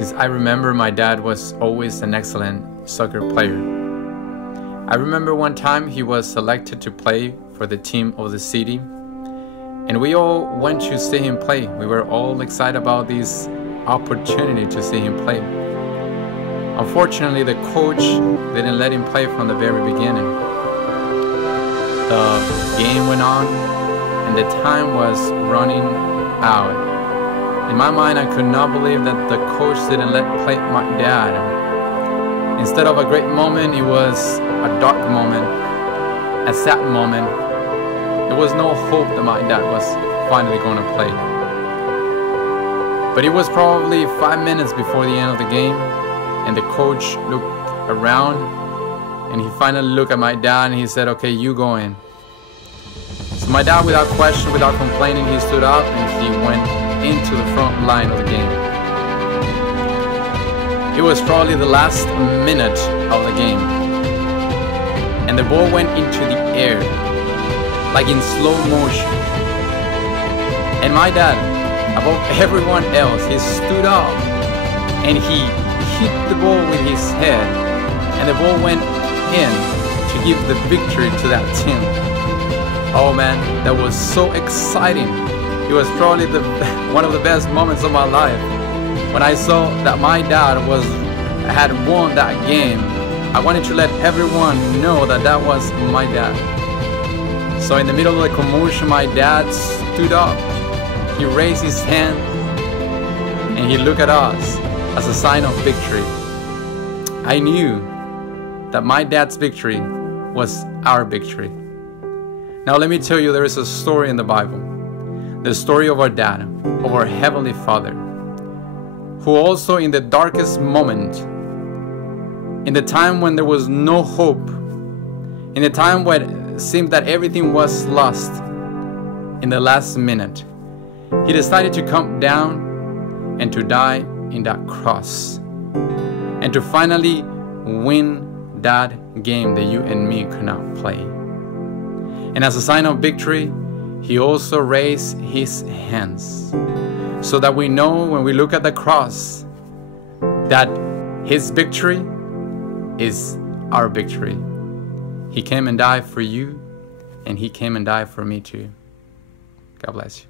since I remember my dad was always an excellent soccer player. I remember one time he was selected to play for the team of the city, and we all went to see him play. We were all excited about this opportunity to see him play. Unfortunately, the coach didn't let him play from the very beginning. The game went on, and the time was running out. In my mind, I could not believe that the coach didn't let play my dad. Instead of a great moment, it was a dark moment, a sad moment. There was no hope that my dad was finally going to play. But it was probably 5 minutes before the end of the game, and the coach looked around, and he finally looked at my dad and he said, "Okay, you go in." So my dad, without question, without complaining, he stood up and he went into the front line of the game. It was probably the last minute of the game, and the ball went into the air, like in slow motion. And my dad, above everyone else, he stood up and he hit the ball with his head, and the ball went in to give the victory to that team. Oh man, that was so exciting. It was probably one of the best moments of my life. When I saw that my dad had won that game, I wanted to let everyone know that that was my dad. So in the middle of the commotion, my dad stood up. He raised his hand and he looked at us as a sign of victory. I knew that my dad's victory was our victory. Now let me tell you, there is a story in the Bible. The story of our dad, of our Heavenly Father, who also in the darkest moment, in the time when there was no hope, in the time when it seemed that everything was lost, in the last minute, he decided to come down and to die in that cross, and to finally win that game that you and me could not play. And as a sign of victory, he also raised his hands, so that we know when we look at the cross that his victory is our victory. He came and died for you, and he came and died for me too. God bless you.